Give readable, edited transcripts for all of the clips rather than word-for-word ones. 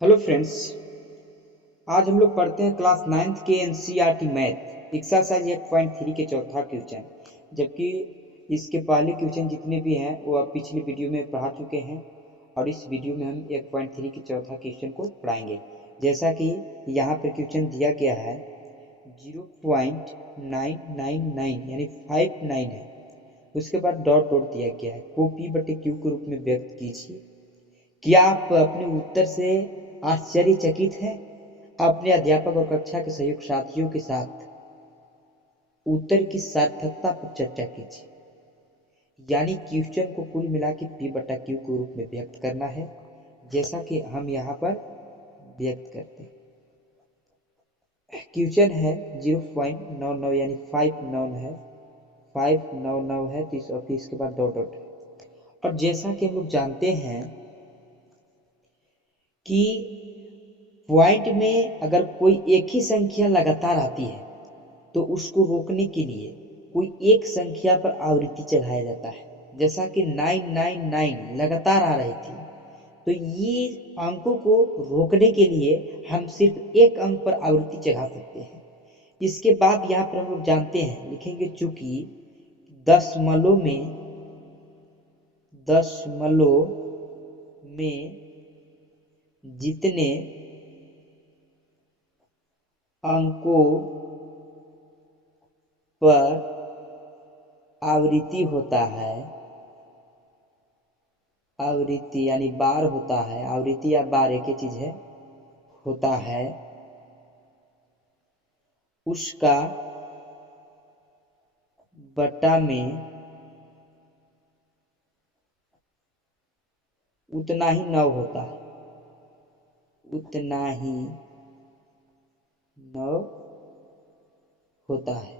Hello friends. आज हम लोग पढ़ते हैं क्लास 9th के एनसीईआरटी मैथ एक्सरसाइज 1.3 के चौथा क्वेश्चन। जबकि इसके पहले क्वेश्चन जितने भी हैं वो आप पिछले वीडियो में पढ़ा चुके हैं और इस वीडियो में हम 1.3 के चौथा क्वेश्चन को पढ़ाएंगे। जैसा कि यहाँ पर क्वेश्चन दिया गया है 0.999 यानी 59 है, उसके बाद डॉट डॉट दिया गया है को P/Q के रूप में व्यक्त कीजिए। क्या आप अपने उत्तर से आश्चर्यचकित हैं? अपने अध्यापक और कक्षा के सहयोग साथियों के साथ उत्तर की सार्थकता पर चर्चा कीजिए। यानी क्वेश्चन को कुल मिला के P/Q के रूप में व्यक्त करना है, जैसा कि हम यहाँ पर व्यक्त करते हैं। क्वेश्चन है 0.99 यानी 599 है, 599 है, तो इसके बाद डॉट डॉट है। और जैसा कि हम लोग जानते हैं कि पॉइंट में अगर कोई एक ही संख्या लगातार आती है तो उसको रोकने के लिए कोई एक संख्या पर आवृत्ति चढ़ाया जाता है। जैसा कि 999 लगातार आ रही थी, तो ये अंकों को रोकने के लिए हम सिर्फ एक अंक पर आवृत्ति चढ़ा सकते हैं। इसके बाद यहाँ पर हम लोग जानते हैं लिखेंगे, चूंकि दशमलव में जितने अंकों पर आवृत्ति होता है, आवृत्ति यानी बार होता है, आवृत्ति या बार एक ही चीज है, होता है, उसका बटा में उतना ही 9 होता है, उतना ही 9 होता है।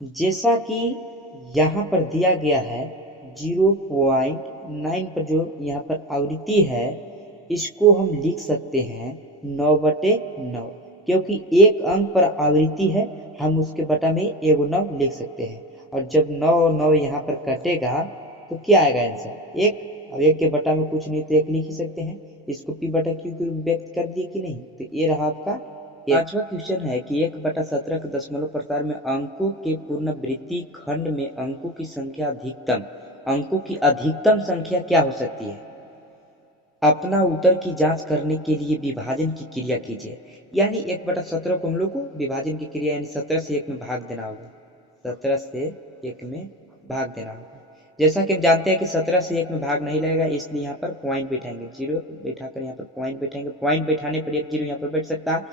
जैसा कि यहाँ पर दिया गया है 0.9 पर जो यहाँ पर आवृत्ति है, इसको हम लिख सकते हैं 9/9, क्योंकि एक अंक पर आवृत्ति है, हम उसके बटा में एगो 9 लिख सकते हैं। और जब 9 और 9 यहाँ पर कटेगा तो क्या आएगा आंसर? 1। अब 1 के बटा में कुछ नहीं तो 1 लिख ही सकते हैं। इसको P/Q के रूप में व्यक्त कर दिए कि नहीं? तो ये रहा आपका पांचवा क्वेश्चन है कि 1/17 के दशमलव प्रकार में अंकों के पुनरावृत्ति खंड में अंकों की अधिकतम संख्या क्या हो सकती है? अपना उत्तर की जांच करने के लिए विभाजन की क्रिया कीजिए। यानी 1/17 को हम लोग को विभाजन की क्रिया यानी 17 से 1 में भाग देना होगा, 17 से 1 में भाग देना होगा। जैसा कि हम जानते हैं कि 17 से 1 में भाग नहीं लगेगा, इसलिए यहाँ पर पॉइंट बैठाएंगे, 0 बैठाकर यहाँ पर पॉइंट बैठाएंगे। पॉइंट बैठाने पर एक 0 यहाँ पर बैठ सकता है।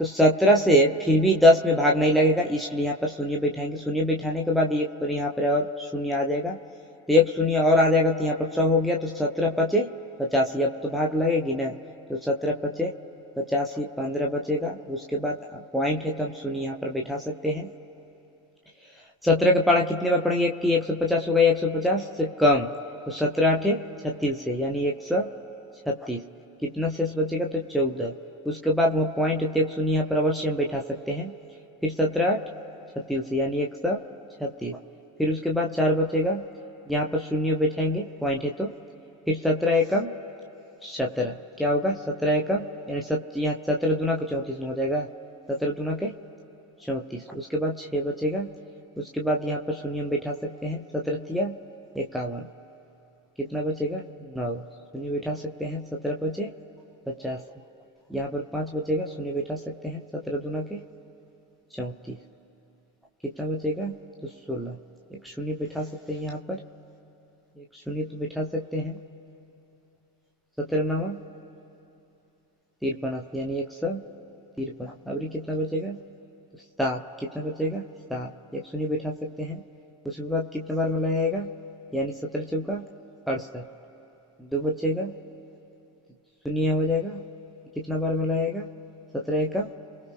तो 17 से फिर भी 10 में भाग नहीं लगेगा, इसलिए यहाँ पर शून्य बैठाएंगे। शून्य बैठाने के बाद एक पर यहाँ पर और शून्य आ जाएगा, तो एक शून्य और आ जाएगा, तो यहाँ पर 100 हो गया। तो 17×5 = 85, अब तो भाग लगेगी ना, तो 17×5 = 85, 15 बचेगा। उसके बाद पॉइंट है तो हम शून्य यहाँ पर बैठा सकते हैं। 17 का पारा कितने बार पढ़ेंगे? 150 होगा, 150 से कम, तो 17×8 = 36 से यानी 136। कितना शेष बचेगा? तो 14। उसके बाद वो पॉइंट होते 1 शून्य यहाँ पर अवश्य हम बैठा सकते हैं। फिर 17×8 = 36 यानी 136। फिर उसके बाद 4 बचेगा, यहाँ पर शून्य बैठाएंगे, पॉइंट है तो। फिर 17×1 = 17, क्या होगा? 17×1 यानी यहाँ 17×2 = 34 में हो जाएगा, 17×2 = 34। उसके बाद 6 बचेगा। उसके बाद यहाँ पर शून्य हम बैठा सकते हैं, 17×3 = 51, कितना बचेगा? 9। शून्य बैठा सकते हैं, 17×5 = 85, यहाँ पर 5 बचेगा, शून्य बैठा सकते हैं, 17×2 = 34, कितना बचेगा? तो 16। एक शून्य बैठा सकते हैं, यहाँ पर एक शून्य तो बैठा सकते हैं, 17×9 = 53 यानी 153। अब कितना बचेगा? तो 7, कितना बचेगा? 7, एक शून्य बैठा सकते हैं। उसके बाद कितना बार में लगाएगा? यानी 17×4 = 68, 2 बचेगा, शून्य हो जाएगा, कितना बार में लगाएगा? 17×1 =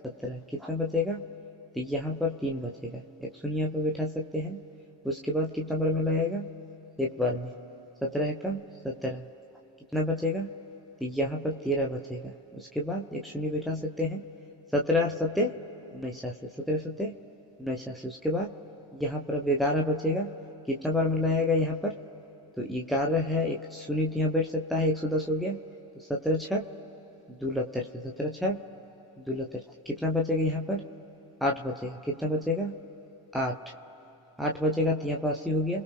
17, कितना बचेगा? तो यहाँ पर 3 बचेगा, एक शून्य यहाँ पर बैठा सकते हैं। उसके बाद कितना बार में लगाएगा? एक बार में, 17×1 = 17, कितना बचेगा? तो यहाँ पर 13 बचेगा। उसके बाद एक शून्य बैठा सकते हैं, 17×7 = 17×7 = 89। उसके बाद यहाँ पर अब 11 बचेगा, कितना बार में लगाएगा यहाँ पर? तो 11 है, एक शून्य तो यहाँ बैठ सकता है, 110 हो गया, तो 17 छक 2 से 17 छक 2 कितना बचेगा यहाँ पर 8 बचेगा। कितना बचेगा 8 8 बचेगा तो यहाँ पर 80 हो गया।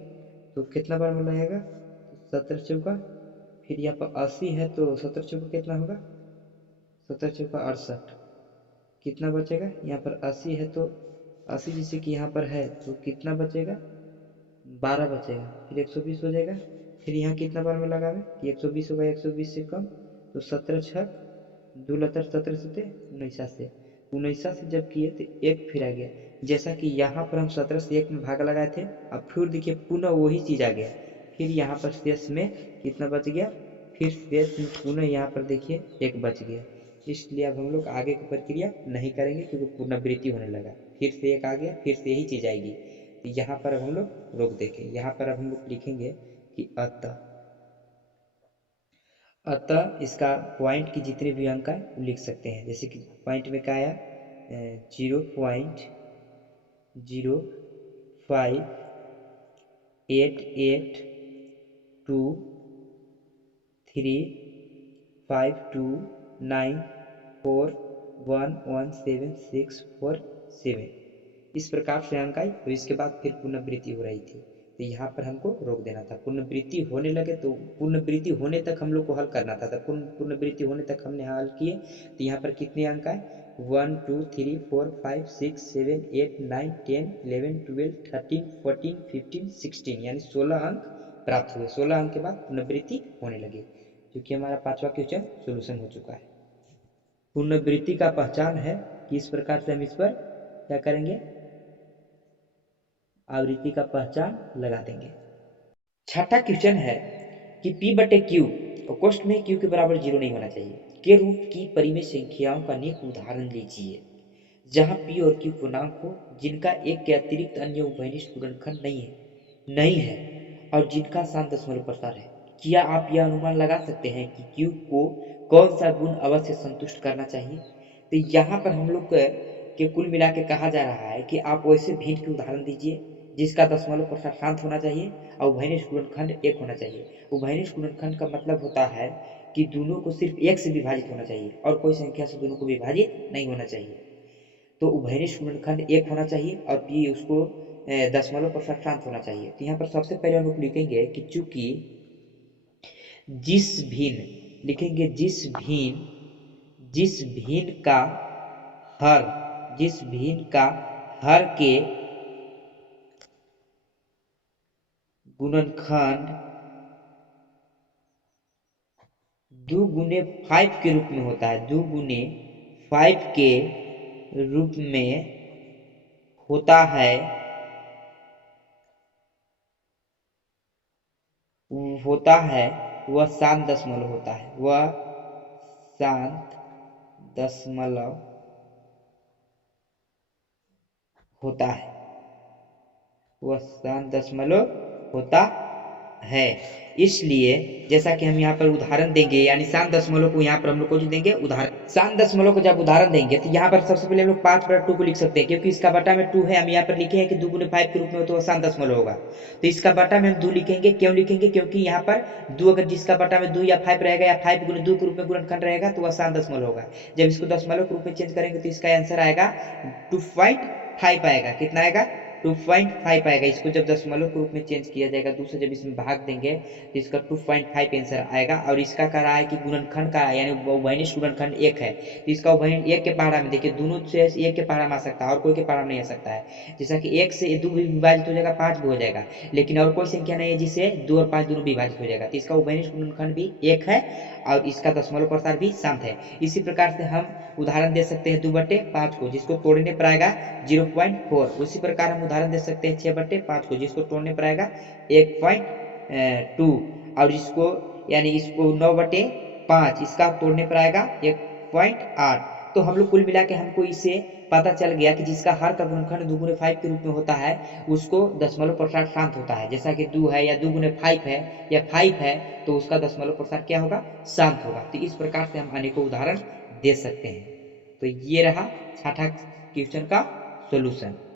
तो कितना बार में लगेगा 17 चौका, फिर यहाँ पर 80 है तो 17 चौका कितना होगा 17 चौका 68। कितना बचेगा यहाँ पर 80 है तो 80 जैसे कि यहाँ पर है तो कितना बचेगा 12 बचेगा। फिर 120 हो जाएगा। फिर यहाँ कितना बार में लगावे कि 120 होगा 120 से कम। तो 17 छक 2 17 से 19 से जब किए तो एक फिर आ गया। जैसा कि यहाँ पर हम 17 से 1 में भाग लगाए थे, अब फिर देखिए पुनः वही चीज आ गया। फिर यहाँ पर शेष में कितना बच गया, फिर शेष में पुनः यहाँ पर देखिए 1 बच गया। इसलिए अब हम लोग आगे की प्रक्रिया नहीं करेंगे क्योंकि पुनरावृत्ति होने लगा। फिर से 1 आ गया, फिर से यही चीज आएगी। तो यहाँ पर अब हम लोग रोक देंगे। यहाँ पर अब हम लोग लिखेंगे कि अतः इसका पॉइंट की जितने भी अंक है वो लिख सकते हैं। जैसे कि पॉइंट में क्या आया 0.88235294117647। इस प्रकार से अंक आई और इसके बाद फिर पुनरावृत्ति हो रही थी। तो यहाँ पर हमको रोक देना था। पुनरावृत्ति होने लगे तो पुनरावृत्ति होने तक हम लोग को हल करना था। पुनरावृत्ति होने तक हमने हल किए तो यहाँ पर कितने अंक आए 1 2 3 4 5 6 7 8 9 10 11 12 13 14 15 16 यानी 16 अंक प्राप्त हुए। 16 अंक के बाद पुनरावृत्ति होने लगी, क्योंकि हमारा 5वां क्वेश्चन सोल्यूशन हो चुका है। पुनरावृत्ति का पहचान है कि इस प्रकार से हम इस पर क्या करेंगे, आवृत्ति का पहचान लगा देंगे। छठा क्वेश्चन है कि P बटे Q और कोष्ठ में Q के बराबर 0 नहीं होना चाहिए के रूप की परिमेय संख्याओं का अनेक उदाहरण लीजिए जहां P और Q पूर्णांक हो, जिनका एक के अतिरिक्त अन्य उभयनिष्ठ गुणनखंड नहीं है और जिनका शांत दशमलव प्रसार है। क्या आप यह अनुमान लगा सकते हैं कि Q को कौन सा गुण अवश्य संतुष्ट करना चाहिए। तो यहाँ पर हम लोग के कुल मिला के कहा जा रहा है कि आप वैसे भिन्न के उदाहरण दीजिए जिसका दशमलव प्रसार शांत होना चाहिए और उभयनिष्ठ गुणनखंड 1 होना चाहिए। उभयनिष्ठ गुणनखंड का मतलब होता है कि दोनों को सिर्फ 1 से विभाजित होना चाहिए और कोई संख्या से दोनों को विभाजित नहीं होना चाहिए। तो उभयनिष्ठ गुणनखंड 1 होना चाहिए और P उसको दशमलव प्रसार शांत होना चाहिए। तो यहाँ पर सबसे पहले हम लोग लिखेंगे कि चूंकि जिस भिन्न का हर के गुणनखंड 2 गुने 5 के रूप में होता है, 2 गुने 5 के रूप में होता है, वह शांत दशमलव होता है। वह शांत दशमलव होता है। इसलिए जैसा कि हम यहाँ पर उदाहरण देंगे, यानी शांत दशमलव को यहाँ पर हम लोग को जो देंगे उदाहरण, शांत दशमलव को जब उदाहरण देंगे तो यहाँ पर सबसे पहले हम लोग 5/2 को लिख सकते हैं, क्योंकि इसका बटा में 2 है। हम यहाँ पर लिखे हैं कि 2 गुने 5 के रूप में हो तो वह शांत दशमलव होगा। तो इसका बटा में हम 2 लिखेंगे। क्यों लिखेंगे, क्योंकि यहाँ पर 2 अगर जिसका बटा में 2 या 5 रहेगा या 5 गुने 2 के रूप में गुणनखंड रहेगा तो वह शांत दशमलव होगा। जब इसको दशमलव के रूप में चेंज करेंगे तो इसका आंसर आएगा 2.5 आएगा। कितना आएगा 2.5 आएगा। इसको जब दशमलव के रूप में चेंज किया जाएगा, 2 से जब इसमें भाग देंगे तो इसका 2.5 आंसर आएगा। और इसका कह रहा है कि गुणनखंड का यानी उभयनिष्ठ गुणनखंड 1 है, तो इसका उभयनिष्ठ 1 के पहाड़ा में देखिए दोनों से 1 के पहाड़ा में आ सकता है और कोई के पहाड़ा में नहीं आ सकता है। जैसा कि 1 से 2 भी विभाजित हो जाएगा 5 भी हो जाएगा, लेकिन और कोई संख्या नहीं है जिससे 2 और 5 दोनों विभाजित हो जाएगा। तो इसका उभयनिष्ठ गुणनखंड भी 1 है और इसका दशमलव प्रसार भी शांत है। इसी प्रकार से हम उदाहरण दे सकते हैं 2/5 को, जिसको तोड़ने पर आएगा 0.4। उसी प्रकार हम उदाहरण दे सकते हैं 6/5 को, जिसको तोड़ने पर आएगा 1.2 और इसको यानी इसको 9/5 इसका तोड़ने पर आएगा 1.8। तो हम लोग कुल मिला के हमको इससे पता चल गया कि जिसका हर का गुणनखंड 2 गुने 5 के रूप में होता है उसको दशमलव प्रसार शांत होता है। जैसा कि 2 है या 2 गुने 5 है या 5 है तो उसका दशमलव प्रसार क्या होगा, शांत होगा। तो इस प्रकार से हम अनेकों उदाहरण दे सकते हैं। तो ये रहा छठा क्वेश्चन का सॉल्यूशन।